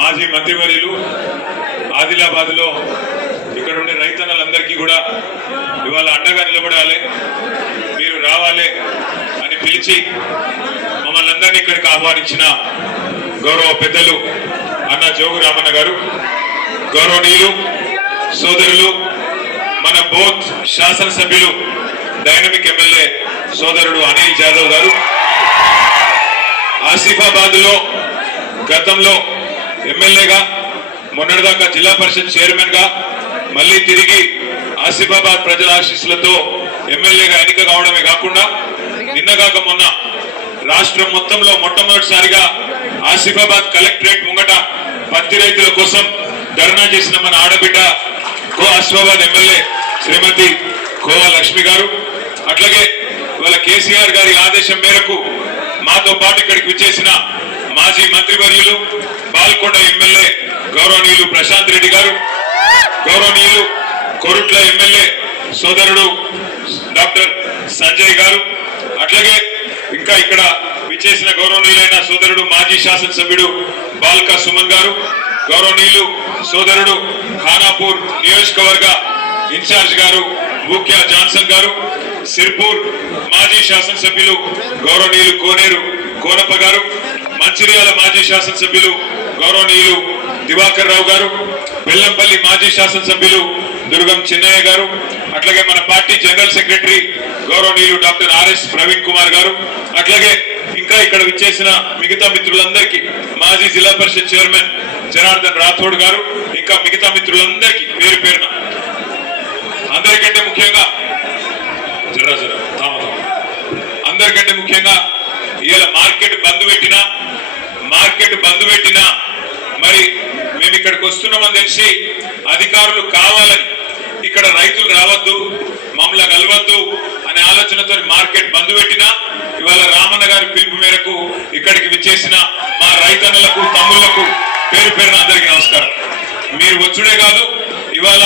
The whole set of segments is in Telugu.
మాజీ మంత్రివర్యులు ఆదిలాబాద్లో ఇక్కడ ఉండే రైతన్నలందరికీ కూడా ఇవాళ అండగా నిలబడాలి మీరు రావాలి అని పిలిచి మమ్మల్ని అందరినీ ఇక్కడికి ఆహ్వానించిన గౌరవ పెద్దలు అన్న జోగు రామన్న గారు గౌరవనీయులు సోదరులు మన బోత్ శాసనసభ్యులు డైనమిక్ ఎమ్మెల్యే సోదరుడు అనిల్ జాదవ్ గారు. ఆసిఫాబాద్లో గతంలో ఎమ్మెల్యేగా మొన్నటిదాకా జిల్లా పరిషత్ చైర్మన్గా మళ్ళీ తిరిగి ఆసిఫాబాద్ ప్రజల ఆశీస్సులతో ఎమ్మెల్యేగా ఎన్నిక కావడమే కాకుండా నిన్నగాక మొన్న రాష్ట్రం మొత్తంలో మొట్టమొదటిసారిగా ఆసిఫాబాద్ కలెక్టరేట్ ముంగట పత్తి రైతుల కోసం ధర్నా చేసిన మన ఆడబిడ్డ కో ఆసిఫాబాద్ ఎమ్మెల్యే శ్రీమతి కోవా లక్ష్మి గారు. అట్లాగే ఇవాళ కేసీఆర్ గారి ఆదేశం మేరకు మాతో పాటు ఇక్కడికి విచ్చేసిన మాజీ మంత్రివర్యులు బాల్కొండ ఎమ్మెల్యే గౌరవనీయులు ప్రశాంత్ రెడ్డి గారు గౌరవనీయులు కొరుట్ల ఎమ్మెల్యే సోదరుడు డాక్టర్ సంజయ్ గారు అట్లాగే ఇంకా ఇక్కడ విచ్చేసిన గౌరవనీయులైన సోదరుడు మాజీ శాసనసభ్యుడు బాల్కా సుమన్ గారు గౌరవనీయులు సోదరుడు ఖానాపూర్ నియోజకవర్గ ఇన్ఛార్జ్ గారు ముఖ్య జాన్సన్ గారు సిర్పూర్ మాజీ శాసనసభ్యులు గౌరవనీయులు కోనేరు కోనప్ప గారు మంచిర్యాల మాజీ శాసనసభ్యులు గౌరవనీయులు దివాకర్ రావు గారు బెల్లంపల్లి మాజీ శాసనసభ్యులు దుర్గం చిన్నయ్య గారు అట్లాగే మన పార్టీ జనరల్ సెక్రటరీ గౌరవనీయులు డాక్టర్ ఆర్ఎస్ ప్రవీణ్ కుమార్ గారు అట్లాగే ఇంకా ఇక్కడ విచ్చేసిన మిగతా మిత్రులందరికీ మాజీ జిల్లా పరిషత్ చైర్మన్ జనార్దన్ రాథోడ్ గారు ఇంకా మిగతా మిత్రులందరికీ పేరు పేరున అందరికంటే ముఖ్యంగా జరా జరా అందరికంటే ముఖ్యంగా ఇవాళ మార్కెట్ బంద్ పెట్టినా మార్కెట్ బంద్ పెట్టినా మరి మేము ఇక్కడికి వస్తున్నామని తెలిసి అధికారులు కావాలని ఇక్కడ రైతులు రావద్దు మమ్మల్ని కలవద్దు అనే ఆలోచనతో మార్కెట్ బంద్ పెట్టినా ఇవాళ రామన్న గారి పిలుపు మేరకు ఇక్కడికి విచ్చేసిన మా రైతన్నలకు తమ్ముళ్ళకు పేరు పేరున అందరికీ నమస్కారం. మీరు వచ్చుడే కాదు ఇవాళ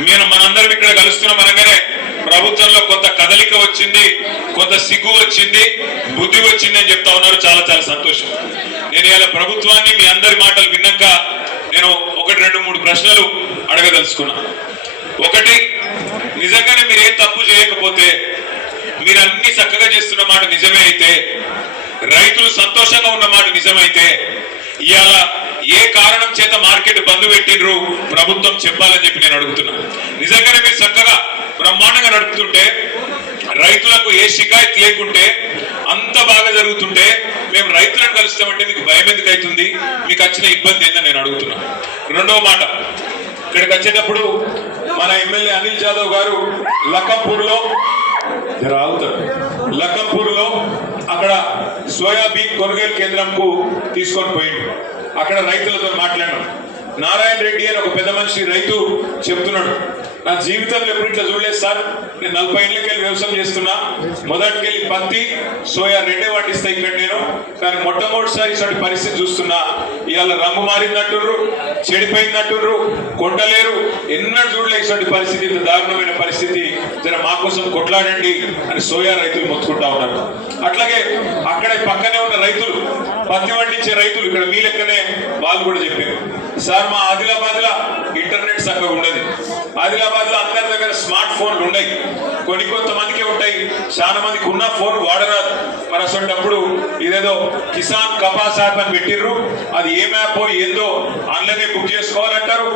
మీరు మనందరం ఇక్కడ కలుస్తున్నాం అనగానే ప్రభుత్వంలో కొంత కదలిక వచ్చింది కొంత సిగ్గు వచ్చింది బుద్ధి వచ్చింది అని చెప్తా ఉన్నారు. చాలా చాలా సంతోషం. నేను ఇలా ప్రభుత్వాన్ని మీ అందరి మాటలు విన్నాక నేను ఒకటి రెండు మూడు ప్రశ్నలు అడగదలుచుకున్నా. ఒకటి నిజంగానే మీరు ఏం తప్పు చేయకపోతే మీరు అన్ని చక్కగా చేస్తున్న మాట నిజమే అయితే రైతులు సంతోషంగా ఉన్న మాట నిజమైతే ఇవాళ ఏ కారణం చేత మార్కెట్ బంద్ పెట్టిండ్రు ప్రభుత్వం చెప్పాలని చెప్పి నేను అడుగుతున్నా. నిజంగానే మీరు చక్కగా బ్రహ్మాండంగా నడుపుతుంటే రైతులకు ఏ షికాయత్ లేకుంటే అంత బాగా జరుగుతుంటే మేము రైతులను కలుస్తామంటే మీకు భయం ఎందుకు అవుతుంది? మీకు వచ్చిన ఇబ్బంది ఏందని నేను అడుగుతున్నా. రెండవ మాట ఇక్కడికి వచ్చేటప్పుడు మన ఎమ్మెల్యే అనిల్ జాదవ్ గారు లఖంపూర్లో రావుతారు లఖంపూర్లో అక్కడ సోయాబీన్ కొనుగోలు కేంద్రంకు తీసుకొని పోయిండు. అక్కడ రైతులతో మాట్లాడినాం. నారాయణ రెడ్డి అని ఒక పెద్ద మనిషి రైతు చెప్తున్నాడు. నా జీవితంలో ఎప్పుడు ఇట్లా చూడలేదు సార్. నేను నలభై ఏళ్ళకెళ్ళి వ్యవసాయం చేస్తున్నా. మొదటికెళ్ళి పత్తి సోయా రెండే పండిస్తా ఇక్కడ నేను. కానీ మొట్టమొదటిసారి ఇటువంటి పరిస్థితి చూస్తున్నా. ఇవాళ రంగు మారిందంటుర్రు చెడిపోయిందంటుర్రు కొట్టలేరు. ఎన్నడూ చూడలేదు ఇటువంటి పరిస్థితి ఇంత దారుణమైన పరిస్థితి. జర మా కోసం కొట్లాడండి అని సోయా రైతులు మొత్తుకుంటా ఉన్నారు. అట్లాగే అక్కడే పక్కనే ఉన్న రైతులు పత్తి పండించే రైతులు ఇక్కడ మీ లెక్కనే వాళ్ళు కూడా చెప్పారు. సార్ మా ఆదిలాబాద్లో ఇంటర్నెట్ చక్కగా ఉండదు. ఆదిలాబాద్లో అందరి దగ్గర స్మార్ట్ ఫోన్లు ఉన్నాయి. కొన్ని కొంతమందికే ఉంటాయి. చాలా మందికి ఉన్న ఫోన్ వాడరాదు. మరి ఇదేదో కిసాన్ కపాస్ యాప్ అని పెట్టిర్రు. అది ఏం యాప్ ఏందో ఆన్లైన్ బుక్ చేసుకోవాలంటారు.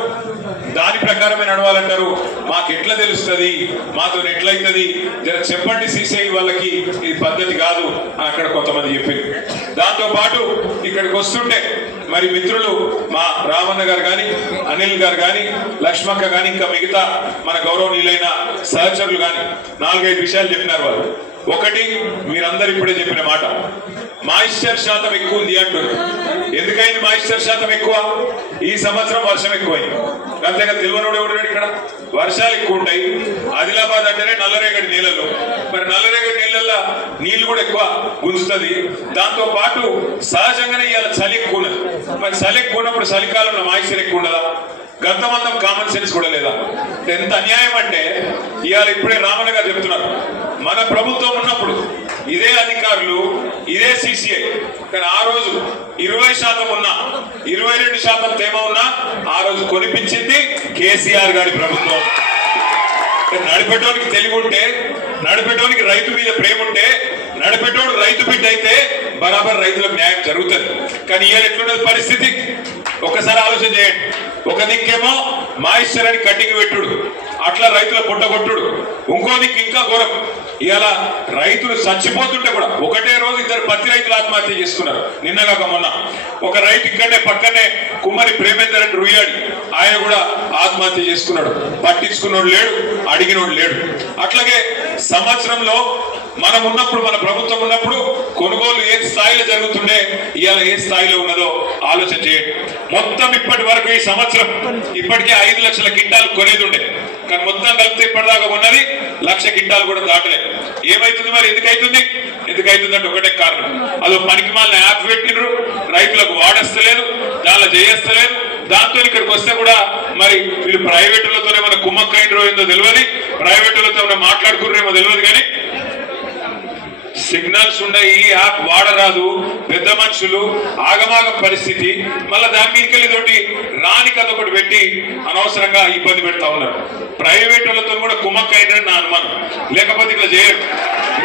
దాని ప్రకారమే నడవాలంటారు. మాకు ఎట్లా తెలుస్తుంది? మాతో ఎట్లయితుంది? జర చెప్పండి సీసీ వాళ్ళకి. ఇది పద్ధతి కాదు అని అక్కడ కొంతమంది చెప్పారు దాంతో పాటు ఇక్కడికి వస్తుంటే మరి మిత్రులు మా రామన్న గారు కానీ అనిల్ గారు కానీ లక్ష్మక్క కానీ ఇంకా మిగతా మన గౌరవనీయులైన సహచరులు కానీ నాలుగైదు విషయాలు చెప్పినారు వాళ్ళు. ఒకటి మీరందరు ఇప్పుడే చెప్పిన మాట. మాయిశ్చర్ శాతం ఎక్కువ ఉంది అంటారు ఎందుకైంది మాయిశ్చర్ శాతం ఎక్కువ? ఈ సంవత్సరం వర్షం ఎక్కువైంది. అంతేగా తెలివనోడు ఎవడు ఇక్కడ? వర్షాలు ఎక్కువ ఉంటాయి. ఆదిలాబాద్ అంటేనే నల్లరేగడి నీళ్ళలు మరి నల్లరేగడి నీళ్ళల్లో నీళ్ళు కూడా ఎక్కువ గుంజుతుంది. దాంతో పాటు సహజంగానే ఇవాళ చలి ఎక్కువ ఉన్నది. మరి చలి ఎక్కువ ఉన్నప్పుడు చలికాలంలో మాయిశ్చర్ ఎక్కువ ఉండదా? గతమంతం కామన్ సెన్స్ కూడా లేదా? ఎంత అన్యాయం అంటే ఇవాళ ఇప్పుడే రామన్న గారు చెప్తున్నారు. మన ప్రభుత్వం ఉన్నప్పుడు ఇదే అధికారులు ఇదే సిసిఐ కానీ ఆ రోజు ఇరవై శాతం ఉన్నా ఇరవై రెండు శాతం తేమ ఉన్నా ఆ రోజు కొనిపించింది కేసీఆర్ గారి ప్రభుత్వం. నడిపేటోనికి తెలివి ఉంటే నడిపేటోనికి రైతు మీద ప్రేమ ఉంటే నడిపేటోడు రైతు బిడ్డ అయితే బరాబర్ రైతులకు న్యాయం జరుగుతుంది. కానీ ఇవాళ ఎట్లున్నది పరిస్థితి? ఒకసారి ఆలోచన చేయండి. ఒక దిక్కేమో అని కట్టికి పెట్టుడు అట్లా రైతుల పుట్టగొట్టుడు ఇంకో దిక్కు ఇంకా ఘోరం. ఇలా రైతులు చచ్చిపోతుంటే కూడా ఒకటే రోజు ఇద్దరు పత్తి రైతులు ఆత్మహత్య చేసుకున్నారు. నిన్నగా మొన్న. ఒక రైతు ఇక్కడనే పక్కనే కుమ్మరి ప్రేమేందర్ అని రుయ్యాడు ఆయన కూడా ఆత్మహత్య చేసుకున్నాడు. పట్టించుకున్నోడు లేడు అడిగినోడు లేడు. అట్లాగే సంవత్సరంలో మనం ఉన్నప్పుడు మన ప్రభుత్వం ఉన్నప్పుడు కొనుగోలు ఏ స్థాయిలో జరుగుతుండే ఇవాళ ఏ స్థాయిలో ఉన్నదో ఆలోచన చేయండి. మొత్తం ఇప్పటి వరకు ఈ సంవత్సరం ఇప్పటికే ఐదు లక్షల కింటాలు కొనేది ఉండే. కానీ మొత్తం కలిపితే ఇప్పటిదాకా ఉన్నది లక్ష కింటాలు కూడా దాటలేదు ఏమైతుంది మరి? ఎందుకు అవుతుంది ఎందుకు ఒకటే కారణం. అదో పనికి మాలిన యాప్ పెట్టినరు రైతులకు వాడస్తలేదు. దానిలో చేయస్తలేదు. దాంతో ఇక్కడికి వస్తే కూడా మరి వీళ్ళు ప్రైవేటులతోనే మన కుమ్మక్కైనరో ఏందో తెలియదు ప్రైవేటులతో ఏమైనా మాట్లాడుకున్నారేమో తెలియదు కానీ సిగ్నల్స్ ఉన్నాయి ఈ యాప్ వాడరాదు. పెద్ద మనుషులు ఆగమాగం పరిస్థితి. మళ్ళీ దాని మీదకెళ్ళి తోటి రాని కథ ఒకటి పెట్టి అనవసరంగా ఇబ్బంది పెడతా ఉన్నారు. ప్రైవేట్ వాళ్ళతో కూడా కుమ్మక్కైందని నా అనుమానం. లేకపోతే ఇట్లా చేయరు.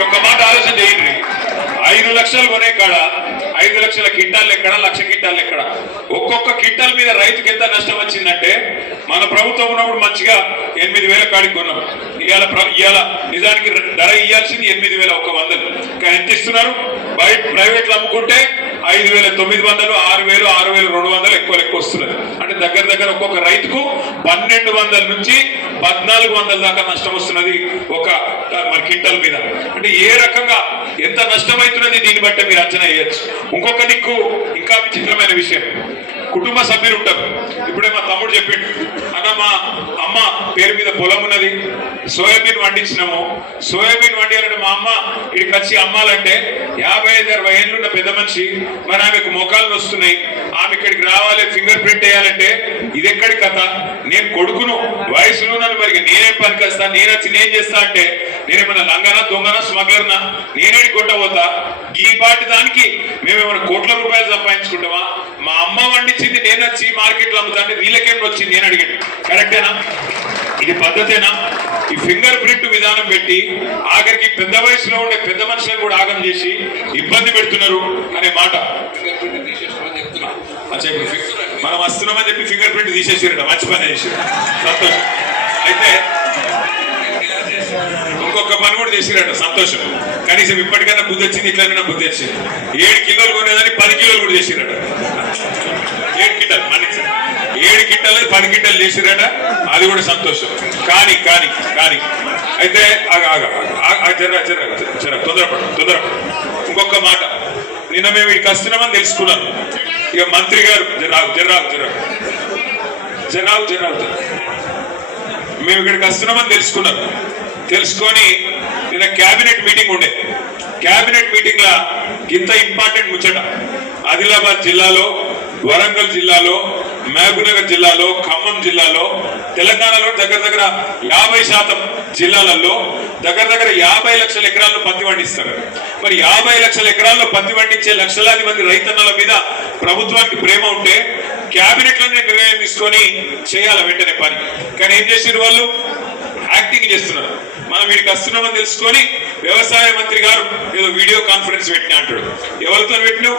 ఒక్క మాట ఆలోచన చేయండి. ఐదు లక్షలు కొనే కాడ ఐదు లక్షల కింటాలు ఎక్కడ లక్ష కింటాలు ఎక్కడ? ఒక్కొక్క కింటాల మీద రైతుకి ఎంత నష్టం వచ్చిందంటే మన ప్రభుత్వం ఉన్నప్పుడు మంచిగా ఎనిమిది వేల కాడికి కొన్నాం. ఇవాళ ఇవాళ నిజానికి ధర ఇవ్వాల్సింది ఎనిమిది వేల ఒక వందలు. కానీ ఎంత ఇస్తున్నారు? బయట ప్రైవేట్లో అమ్ముకుంటే ఐదు వేల తొమ్మిది వందలు ఆరు వేలు ఆరు వేలు రెండు వందలు ఎక్కువ ఎక్కువ వస్తున్నది. అంటే దగ్గర దగ్గర ఒక్కొక్క రైతుకు పన్నెండు వందల నుంచి పద్నాలుగు వందల దాకా నష్టం వస్తున్నది ఒక మన మరి క్వింటల్ మీద. అంటే ఏ రకంగా ఎంత నష్టమవుతున్నది దీన్ని బట్టి మీరు అంచనా వేయచ్చు. ఇంకొక దిక్కు ఇంకా విచిత్రమైన విషయం. కుటుంబ సభ్యులు ఉంటారు. ఇప్పుడే మా తమ్ముడు చెప్పిండు. అన్న మా అమ్మ పేరు మీద పొలం ఉన్నది. సోయాబీన్ వండించినాము. సోయాబీన్ వండియాలంటే మా అమ్మ ఇక్కడికి వచ్చి అమ్మాలంటే యాభై ఐదు అరవై ఏళ్ళు ఉన్న పెద్ద మనిషి. మరి ఆమెకు మొఖాలు వస్తున్నాయి ఆమె ఇక్కడికి రావాలి ఫింగర్ ప్రింట్ వేయాలంటే ఇది ఎక్కడి కథ? నేను కొడుకును వయసులో నన్ను మరి నేనేం పనికొస్తాను నేను వచ్చి నేను చేస్తా అంటే నేనేమన్నా లంగనా దొంగనా స్మగ్లర్నా? నేనేడి కొట్టబోతా ఈ పాటి దానికి మేమేమైనా కోట్ల రూపాయలు సంపాదించుకుంటామా? మా అమ్మ వండించింది నేను వచ్చి మార్కెట్లో అమ్ముతా అంటే వీళ్ళకేం వచ్చింది నేను అడిగాను. కరెక్టేనా? ఇది పద్ధతేనా? ఈ ఫింగర్ ప్రింట్ విధానం పెట్టి ఆఖరికి పెద్ద వయసులో ఉండే పెద్ద మనుషులను కూడా ఆగం చేసి ఇబ్బంది పెడుతున్నారు అనే మాట. మనం వస్తున్నామని చెప్పి ఫింగర్ ప్రింట్ తీసేసారట మంచి పని చేసారు సంతోషం. అయితే ఇంకొక పని కూడా చేసిరట సంతోషం. కనీసం ఇప్పటికైనా బుద్ధి వచ్చింది ఇట్లైనా బుద్ధి వచ్చింది. ఏడు కిలోలు కొనేదని పది కిలోలు కూడా చేసిరట. ఏడు కింటాలు మనిషి ఏడు గిట్టలు పది గిట్టలు చేసిరట అది కూడా సంతోషం. కానీ కానీ కానీ. అయితే ఆగ ఆగ ఆగ, ఆగ, జర జర జర, తొందరపడు తొందరపడు. ఇంకొక మాట. నిన్న మేము ఇక్కడికి వస్తున్నామని తెలుసుకున్నాను ఇక మంత్రి గారు జరాగు జరాగు జరాగు. జరాగు జరాగు మేము ఇక్కడికి వస్తున్నామని తెలుసుకున్నాం. తెలుసుకొని నిన్న క్యాబినెట్ మీటింగ్ ఉండే. క్యాబినెట్ మీటింగ్ లా ఇంత ఇంపార్టెంట్ ముచ్చట. ఆదిలాబాద్ జిల్లాలో వరంగల్ జిల్లాలో మహబూబ్నగర్ జిల్లాలో ఖమ్మం జిల్లాలో తెలంగాణలో దగ్గర దగ్గర యాభై శాతం జిల్లాలలో దగ్గర దగ్గర యాభై లక్షల ఎకరాల్లో పత్తి పండిస్తారు. మరి యాభై లక్షల ఎకరాల్లో పత్తి పండించే లక్షలాది మంది రైతన్నల మీద ప్రభుత్వానికి ప్రేమ ఉంటే క్యాబినెట్లోనే నిర్ణయం తీసుకొని చేయాలి వెంటనే పని. కానీ ఏం చేసారు వాళ్ళు? యాక్టింగ్ చేస్తున్నారు. మనం వీడికి వస్తున్నామని తెలుసుకొని వ్యవసాయ మంత్రి గారు ఏదో వీడియో కాన్ఫరెన్స్ పెట్టినా అంటాడు. ఎవరితో పెట్టినావు?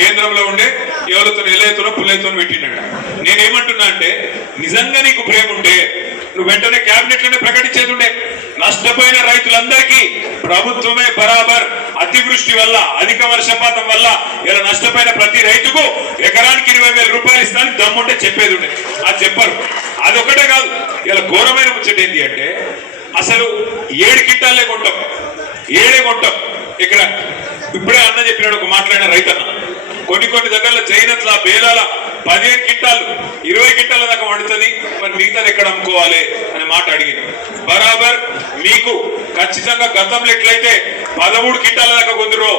కేంద్రంలో ఉండే ఎవరితో ఎల్లైతోనో పుల్లైతో పెట్టినాడు నేనేమంటున్నా అంటే నిజంగా నీకు ప్రేమ ఉంటే నువ్వు వెంటనే క్యాబినెట్లోనే ప్రకటించేదుండే నష్టపోయిన రైతులందరికీ ప్రభుత్వమే బరాబర్ అతివృష్టి వల్ల అధిక వర్షపాతం వల్ల ఇలా నష్టపోయిన ప్రతి రైతుకు ఎకరానికి ఇరవై వేల రూపాయలు ఇస్తానని దమ్ముంటే చెప్పేది ఉండే. అది చెప్పరు. అదొకటే కాదు. ఇలా ఘోరమైన ముచ్చట ఏంటి అంటే అసలు ఏడు కిట్టాలే కొంటాం. ఏడే కొంటాం. ఇక్కడ ఇప్పుడే అన్న చెప్పినాడు ఒక మాట్లాడిన రైతన్న. కొన్ని కొన్ని దగ్గరలో జైనత్ల బేలాల పదిహేను కిట్టాలు ఇరవై కిట్టాల దాకా వండుతుంది. మరి మిగతాది ఎక్కడ అమ్ముకోవాలి అనే మాట అడిగింది బరాబర్ మీకు ఖచ్చితంగా గతంలో ఎట్లయితే పదమూడు కిట్టాల దాకా కొందరు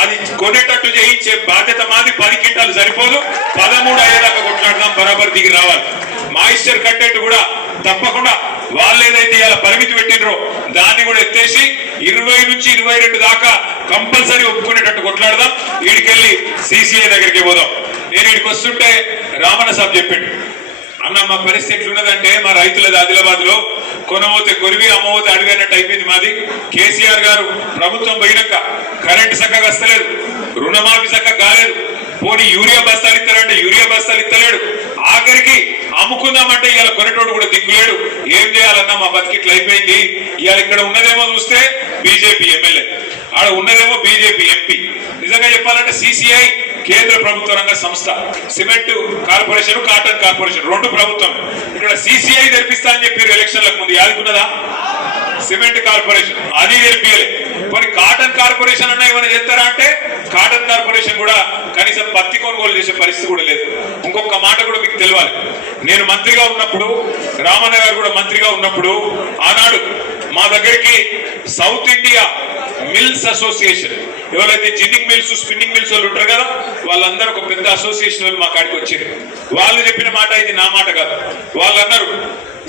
అది కొనేటట్టు చేయించే బాధ్యత మాది పది కిట్టాలు సరిపోదు. పదమూడు అయ్యేదాకా కొట్లాడదాం బరాబర్ దిగి రావాలి. మాయిశ్చర్ కంటెంట్ కూడా తప్పకుండా వాళ్ళు ఏదైతే ఇలా పరిమితి పెట్టినరో దాన్ని కూడా ఎత్తేసి ఇరవై నుంచి ఇరవై రెండు దాకా కంపల్సరీ ఒప్పుకునేటట్టు కొట్లాడదాం. వీడికెళ్ళి సిసిఐ దగ్గరికి పోదాం. నేను ఇక్కడికి వస్తుంటే రామన్న సాబ్ చెప్పిండు. అన్న మా పరిస్థితి ఎట్లున్నదంటే మా రైతులది ఆదిలాబాద్లో కొనబోతే కొరివి అమ్మబోతే అడిగినట్టు అయిపోయింది మాది. కేసీఆర్ గారు ప్రభుత్వం పోయినాక కరెంట్ చక్కగా వస్తలేదు రుణమాఫీ చక్కగా కాలేదు. పోనీ యూరియా బస్తాలు ఇస్తారంటే యూరియా బస్తాలు ఇస్తలేడు. ఆఖరికి అమ్ముకుందామంటే ఇవాళ కొనేటోడు కూడా దిక్కులేడు ఏం చేయాలన్నా మా బతికిట్లు అయిపోయింది. ఇవాళ ఇక్కడ ఉన్నదేమో చూస్తే బీజేపీ ఎమ్మెల్యే. ఆడ ఉన్నదేమో బీజేపీ ఎంపీ. నిజంగా చెప్పాలంటే సిసిఐ కేంద్ర ప్రభుత్వ రంగ సంస్థ సిమెంట్ కార్పొరేషన్ కాటన్ కార్పొరేషన్ రెండు ప్రభుత్వం ఇక్కడ సిసిఐ తెరిపిస్తా అని చెప్పారు ఎలక్షన్లకు ముందు. యాదుకున్నదా సిమెంట్ కార్పొరేషన్. అది తెలిపియలే మరి కాటన్ కార్పొరేషన్ అన్న ఏమైనా చేస్తారా అంటే కాటన్ కార్పొరేషన్ కూడా కనీసం పత్తి కొనుగోలు చేసే పరిస్థితి కూడా లేదు. ఇంకొక మాట కూడా మీకు తెలియాలి నేను మంత్రిగా ఉన్నప్పుడు రామన్న గారు కూడా మంత్రిగా ఉన్నప్పుడు ఆనాడు మా దగ్గరికి సౌత్ ఇండియా మిల్స్ అసోసియేషన్ ఎవరైతే జిన్నింగ్ మిల్స్ స్పిన్నింగ్ మిల్స్ వాళ్ళు ఉంటారు కదా వాళ్ళందరూ ఒక పెద్ద అసోసియేషన్ వాళ్ళు మా కాడికి వచ్చారు. వాళ్ళు చెప్పిన మాట ఇది నా మాట కాదు. వాళ్ళు అన్నారు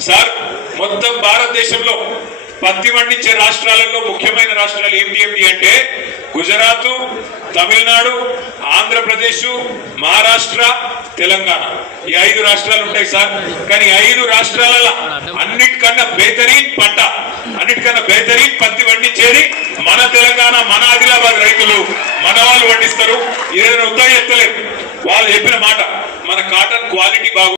సార్ మొత్తం భారతదేశంలో పత్తి పండించే రాష్ట్రాలలో ముఖ్యమైన రాష్ట్రాలు ఏంటి ఏంటి అంటే గుజరాత్ తమిళనాడు ఆంధ్రప్రదేశ్ మహారాష్ట్ర తెలంగాణ. ఈ ఐదు రాష్ట్రాలు ఉంటాయి సార్. కానీ ఐదు రాష్ట్రాలలో అన్నిటికన్నా బేతరీన్ పంట అన్నిటికన్నా బేతరీన్ పత్తి పండించేది మన తెలంగాణ మన ఆదిలాబాద్ రైతులు. మన వాళ్ళు పండిస్తారు ఏదైనా ఉత్తగా చెప్తలేదు వాళ్ళు చెప్పిన మాట మన కాటన్ క్వాలిటీ బాగుంది